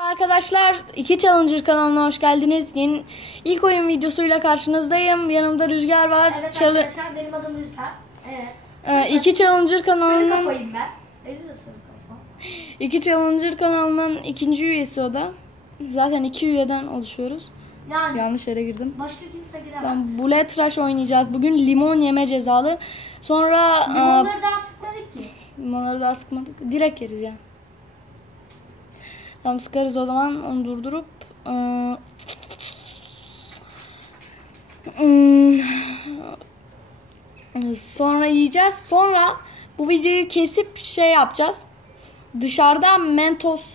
Arkadaşlar iki Challenger kanalına hoş geldiniz. Yeni ilk oyun videosuyla karşınızdayım. Yanımda Rüzgar var. Evet arkadaşlar benim adım Rüzgar. Evet. Ee, iki Challenger Sarı kanalının kafayım ben. Sarı kafa. iki Challenger kanalının ikinci üyesi o da. Zaten iki üyeden oluşuyoruz. Yani Yanlış yere girdim. başka kimse giremez. Ben Bullet Rush oynayacağız. Bugün limon yeme cezalı. Sonra Limonları daha sıkmadık ki. limonları daha sıkmadık. Direkt yeriz yani. Tamam sıkarız o zaman onu durdurup e, hmm, sonra yiyeceğiz. Sonra bu videoyu kesip şey yapacağız. Dışarıda Mentos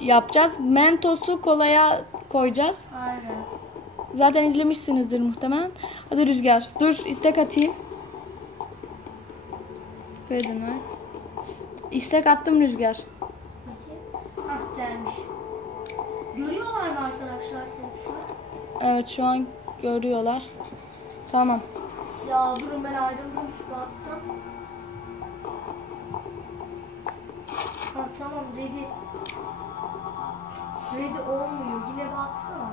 yapacağız. Mentos'u kolaya koyacağız. Aynen. Zaten izlemişsinizdir muhtemelen. Hadi Rüzgar. Dur istek atayım. Very nice. İstek attım Rüzgar. Gelmiş. Görüyorlar mı arkadaşlar seni şu an? Evet şu an görüyorlar. Tamam. Ya durun ben ayrıldım şu alttan. Ha tamam ready. Ready olmuyor. Yine baksana.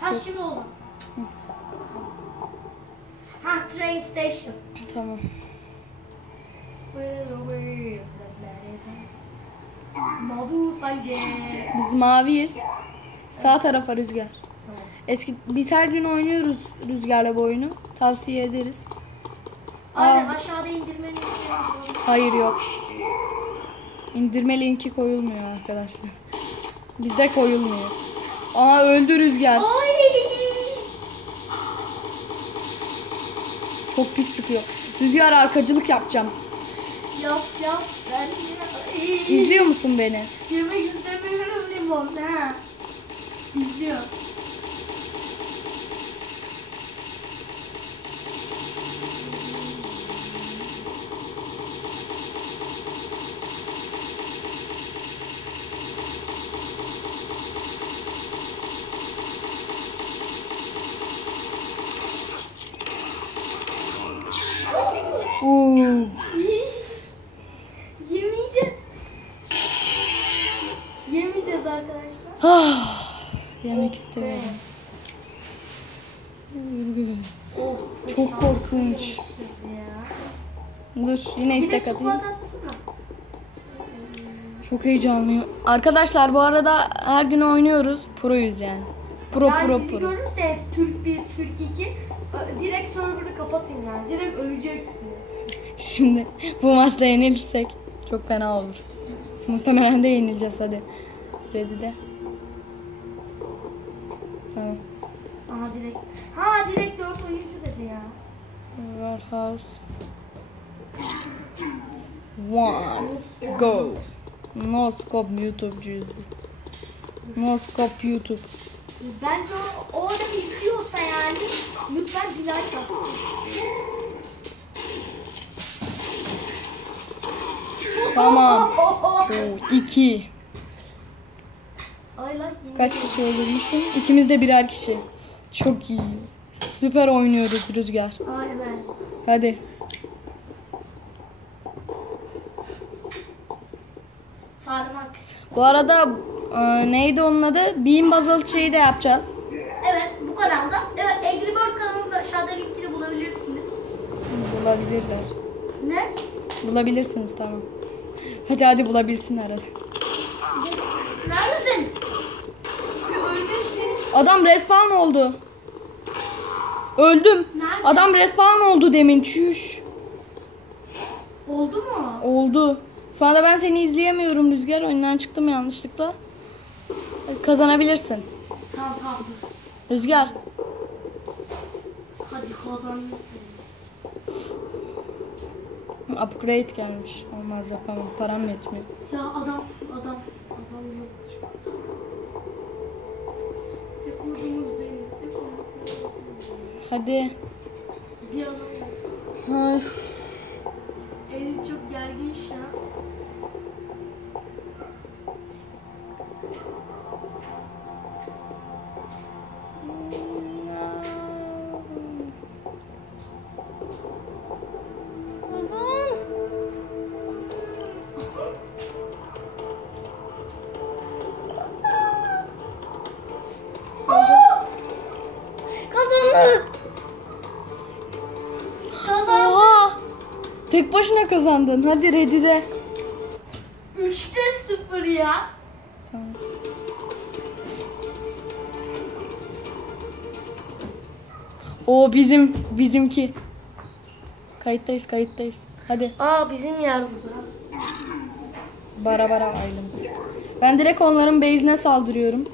Ha şimdi oldu. Ha train station. Tamam. Madu sence. Biz maviyiz. Sağ tarafa Rüzgar. Tamam. Eski biz her gün oynuyoruz Rüzgar'la bu oyunu. Tavsiye ederiz. Aynen Aa. aşağıda indirmeni. Hayır yok. İndirme linki koyulmuyor arkadaşlar. Bizde koyulmuyor. Aa öldü Rüzgar. Ay. Çok pis sıkıyor. Rüzgar arkacılık yapacağım. Yap yap. Ben İzliyor musun beni? Yemek istemiyorum limon. Ha. İzliyor. Oo. Ah, Yemek istemiyorum. Of, Çok korkunç. Dur yine de istek atayım. Çok heyecanlıyım. Arkadaşlar bu arada her gün oynuyoruz. Proyuz yani. Pro yani pro pro. görürseniz Türk 1, Türk 2 ö- direkt server'ı kapatın yani. Direkt öleceksiniz. Şimdi bu maçla yenilirsek çok fena olur. Muhtemelen de yenileceğiz hadi. Ready'de. Tamam. Aha direkt. Ha direkt 4 oyuncu dedi ya. Warehouse. One. Go. No scope YouTube'cuyuz biz. No scope YouTube. Bence o, o adam izliyorsa yani lütfen dislike yapsın. Tamam. Oo, iki. Ay lan. Kaç kişi öldürmüşüm? İkimiz de birer kişi. Çok iyi. Süper oynuyoruz Rüzgar. Aynen. Hadi. Sarmak. Bu arada e, neydi onun adı? Bean Basalt şeyi de yapacağız. Evet bu kanalda. Evet Angry Bird kanalında aşağıda linkini bulabilirsiniz. Bulabilirler. Ne? Bulabilirsiniz tamam. Hadi hadi bulabilsinler hadi. Neredesin? Adam respawn oldu. Öldüm. Nerede? Adam respawn oldu demin. Çüş. Oldu mu? Oldu. Şu anda ben seni izleyemiyorum Rüzgar. Oyundan çıktım yanlışlıkla. Kazanabilirsin. Tamam tamam. Rüzgar. Hadi kazandın sen. Upgrade gelmiş. Olmaz yapamam. Param yetmiyor. Ya adam adam adam yok. Hadi. Bir adam yok. Öf. Eli çok gergin şu an. Kazandın. Hadi ready'de. Üçte sıfır ya. Tamam. O bizim bizimki. Kayıttayız kayıttayız. Hadi Aa bizim yer burada. bara bara ayrılın. Ben direkt onların base'ine saldırıyorum.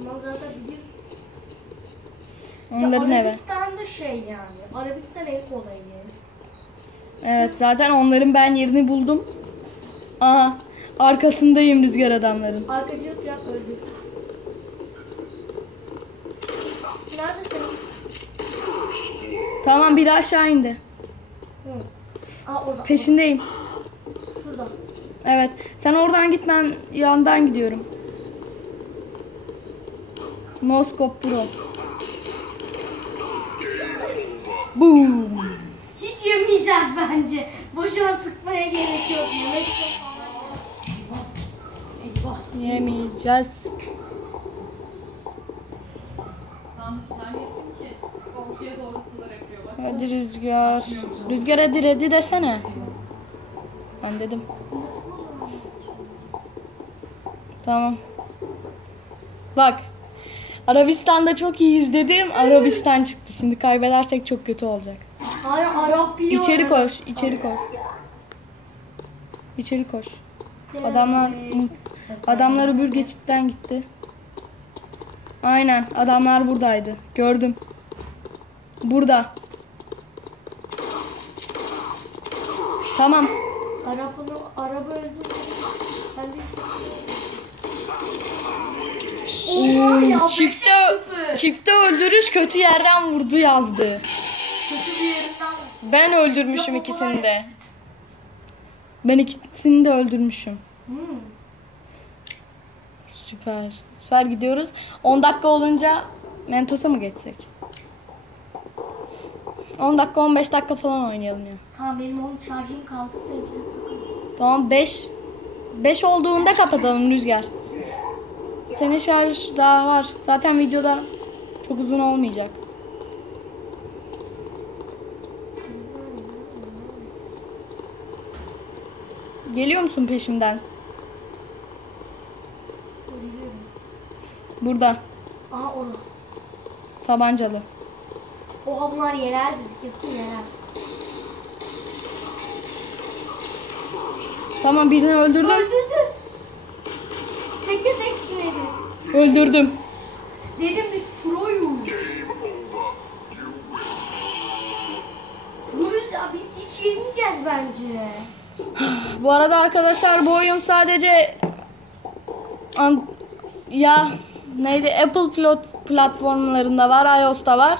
Ama zaten biliyorsun. Onların eve. Arabistan'da şey yani. Arabistan en kolayı. Evet zaten onların ben yerini buldum. Aha arkasındayım rüzgar adamların. Arkacılık yap öldür. Neredesin? Tamam biri aşağı indi. Hı. Aa orada. Peşindeyim. Şurada. Evet sen oradan git ben yandan gidiyorum. Moskop Pro. Boom. Yemeyeceğiz bence. Boşuna sıkmaya gerek yok. Yemek. Eyvah. Eyvah. Yemeyeceğiz. Tam zannettim ki komşuya doğru sular akıyor. Bak. Hadi Rüzgar. Rüzgar hadi ready desene. Ben dedim. Tamam. Bak. Arabistan'da çok iyiyiz dedim. Arabistan çıktı. Şimdi kaybedersek çok kötü olacak. Hayır Arap biliyor. İçeri koş, içeri koş. İçeri koş. Adamlar adamlar öbür geçitten gitti. Aynen, adamlar buradaydı. Gördüm. Burada. Tamam. Arap'ını araba öldürdü. Ben de. Çifte çifte öldürüş kötü yerden vurdu yazdı. Kötü bir. Ben öldürmüşüm ikisini de. Ben ikisini de öldürmüşüm. Hmm. Süper. Süper gidiyoruz. 10 dakika olunca Mentos'a mı geçsek? 10 dakika 15 dakika falan oynayalım ya. Tamam benim onun şarjım de takıldı. Tamam 5 5 olduğunda kapatalım Rüzgar. Senin şarj daha var. Zaten videoda çok uzun olmayacak. Geliyor musun peşimden? Ölüyorum. Burada. Aha orada. Tabancalı. Oha bunlar yerer bizi kesin yerer. Tamam birini öldürdüm. Öldürdü. Teke teksiniz. Öldürdüm. Dedim Bu arada arkadaşlar bu oyun sadece an- ya neydi Apple pilot platformlarında var, iOS'ta var.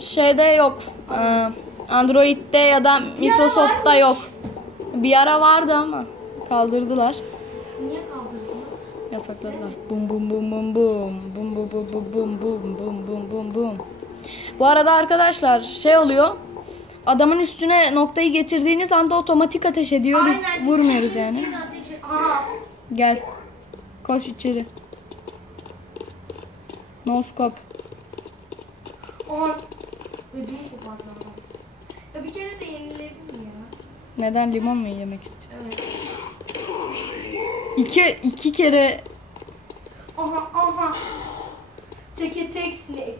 Şeyde yok. Ee, Android'de ya da Microsoft'ta yok. Bir ara vardı ama kaldırdılar. Niye kaldırdın? Yasakladılar. Bum bum bum bum. Bum bum bum bum bum bum bum bum bum bum. Bu arada arkadaşlar şey oluyor. Adamın üstüne noktayı getirdiğiniz anda otomatik ateş ediyor. Biz Aynen, vurmuyoruz yani. Aha. Gel. Koş içeri. No scope. Aha. Ödümü. Ya bir kere de yeniledim ya. Neden limon mu yemek istiyor? Evet. İki, iki kere Aha aha. Teke teksiniz. Teke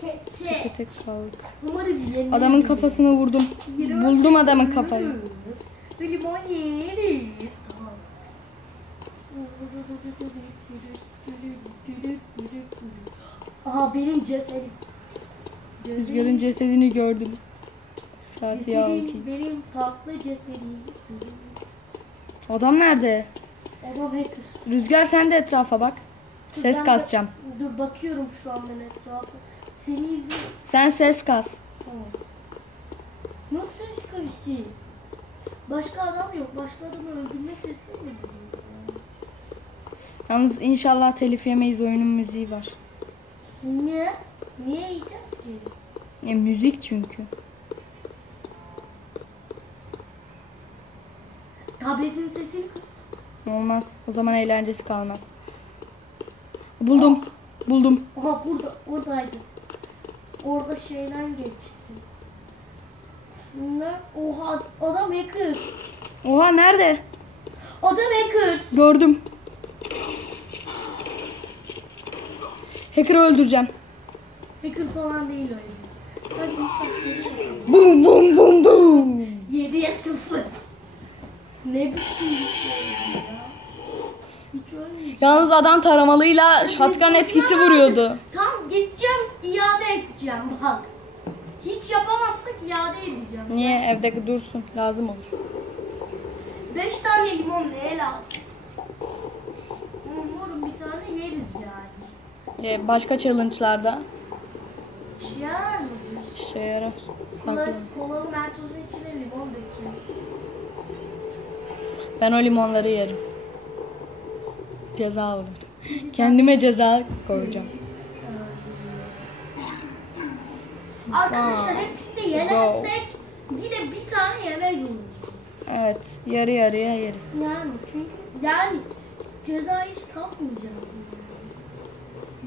tek tek. tek sağlık. Adamın kafasını vurdum. Buldum adamın kafayı. Aha benim cesedim. Rüzgarın cesedini gördüm. Fatih. Cesedim benim tatlı cesedim. Adam nerede? Adam hacker. Rüzgar sen de etrafa bak. Ses ben kasacağım. dur bakıyorum şu an ben etrafa. Seni izliyorum. Sen ses kas. Tamam. Nasıl ses kayışı? Başka adam yok. Başka adamı öldürme sesi mi? Yalnız inşallah telif yemeyiz oyunun müziği var. Niye? Niye yiyeceğiz ki? E, müzik çünkü. Tabletin sesini kıs. Olmaz. O zaman eğlencesi kalmaz. Buldum. Buldum. Aha burada, oradaydı. Orada şeyden geçti. Ne? Oha adam hacker. Oha nerede? Adam hacker. Gördüm. Hacker'ı öldüreceğim. Hacker falan değil insan Bum bum bum bum. 7'ye 0. Ne biçim bir şey ya. Yalnız adam taramalıyla şatkan etkisi vuruyordu. Tam gideceğim iade edeceğim bak. Hiç yapamazsak iade edeceğim. Niye evde dursun? Lazım olur. 5 tane limon neye lazım? Umarım bir tane yeriz yani. Ee, başka challenge'larda İşe yarar mı diyorsun? işe yarar. Kola, kolalı mentozun içine limon dökelim. Ben o limonları yerim. Ceza olur. Kendime ceza koyacağım. Arkadaşlar Wow. hepsini de yenersek yine bir tane yemek olur. Evet. Yarı yarıya yeriz. Yani çünkü yani ceza hiç takmayacağız.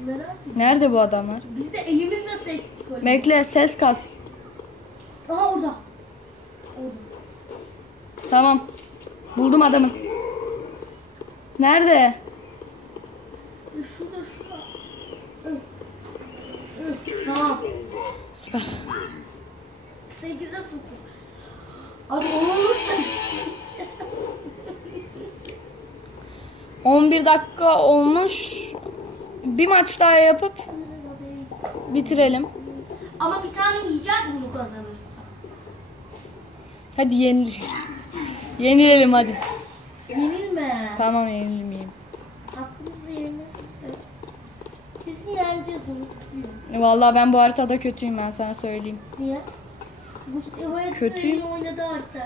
Merak. Nerede bu adamlar? Biz de elimizle sektik öyle. Bekle ses kas. Aha orada. Orada. Tamam. Buldum adamı. Nerede? Şurada şurada. Tamam. Süper. 8'e 0. Abi o olursa 11 dakika olmuş. Bir maç daha yapıp bitirelim. Ama bir tane yiyeceğiz bunu kazanırsa. Hadi yenil. Yenilelim hadi. Yenilme. Tamam yenilelim yiyelim. Aklımızda yenilmek istedim. Kesin yeneceğiz onu. Vallahi ben bu haritada kötüyüm ben sana söyleyeyim. Niye? Bu Evo'ya Kötü. oynadı harita.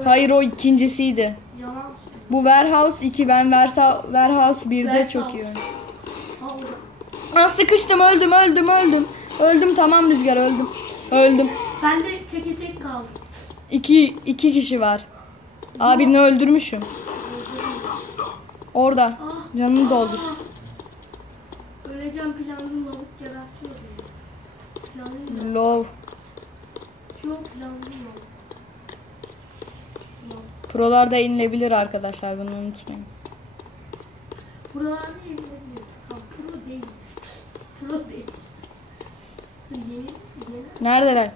E. Hayır o ikincisiydi. Yalan. Bu Warehouse 2 ben Versa, Warehouse 1'de çok iyi. Aa, sıkıştım öldüm öldüm öldüm. Öldüm tamam Rüzgar öldüm. Öldüm. Ben de teke tek kaldım. İki, iki kişi var. Aa birini öldürmüşüm. Orada. Ah. Canını doldur. Öleceğim planlı lavuk beni. Planlı. Çok planlı lavuk. Prolarda inilebilir arkadaşlar bunu unutmayın. Buralarda yenilebiliriz. Ha, pro değiliz. Pro değiliz. Yeni, yeni. Neredeler?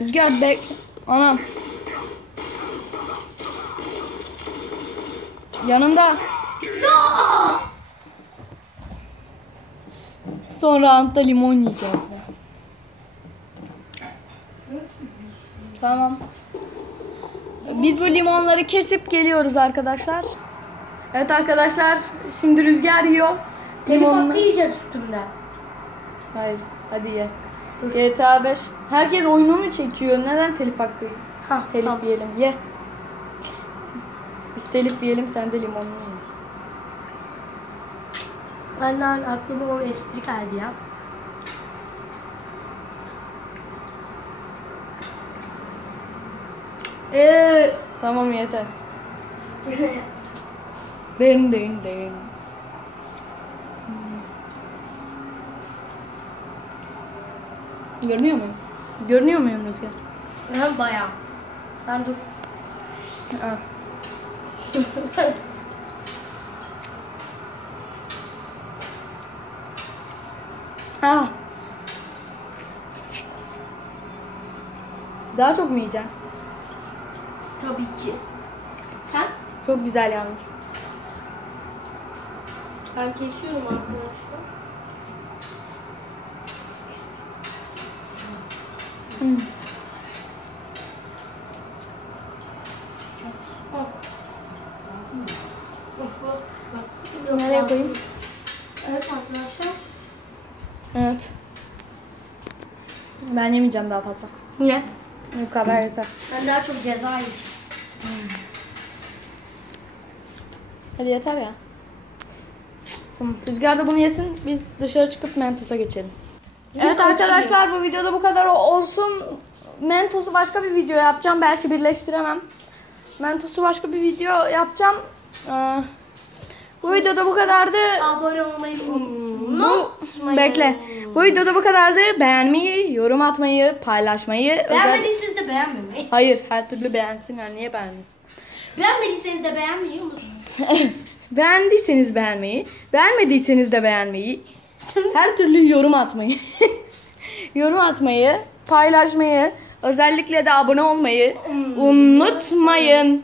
Rüzgar bek. Anam. Yanında. Son roundda limon yiyeceğiz. be. Tamam. Biz bu limonları kesip geliyoruz arkadaşlar. Evet arkadaşlar şimdi rüzgar yiyor. Limonunu- yiyeceğiz üstümden. Hayır. Hadi ye. GTA 5. Herkes oyunu mu çekiyor? Neden telif hakkı? Ha, Telif tamam. yiyelim. Ye. Biz telif yiyelim sen de limonlu ye. Benden aklıma o espri geldi ya. Eee. Tamam yeter. Den den den. Görünüyor muyum? Görünüyor muyum Rüzgar? Ben bayağı. Ben dur. Ha. Ha. Daha çok mu yiyeceksin? Tabii ki. Sen? Çok güzel yalnız. Ben kesiyorum arkadaşlar. Hmm. Nereye koyayım? Evet arkadaşlar. Evet. Ben yemeyeceğim daha fazla. Niye? Bu kadar yeter. Ben daha çok ceza yiyeceğim. Hadi yeter ya. Tamam. Rüzgar da bunu yesin. Biz dışarı çıkıp Mentos'a geçelim. Evet arkadaşlar bu videoda bu kadar olsun. Mentos'u başka bir video yapacağım. Belki birleştiremem. Mentos'u başka bir video yapacağım. Ee, bu videoda bu kadardı. Abone olmayı unutmayın. Bekle. Bu videoda bu kadardı. Beğenmeyi, yorum atmayı, paylaşmayı. özel- Beğenmediyseniz de beğenmemeyi. Hayır, her türlü beğensinler. Niye beğenmesin? Beğenmediyseniz de beğenmeyi unutmayın. Beğendiyseniz beğenmeyi, beğenmediyseniz de beğenmeyi, her türlü yorum atmayı, yorum atmayı, paylaşmayı, özellikle de abone olmayı unutmayın.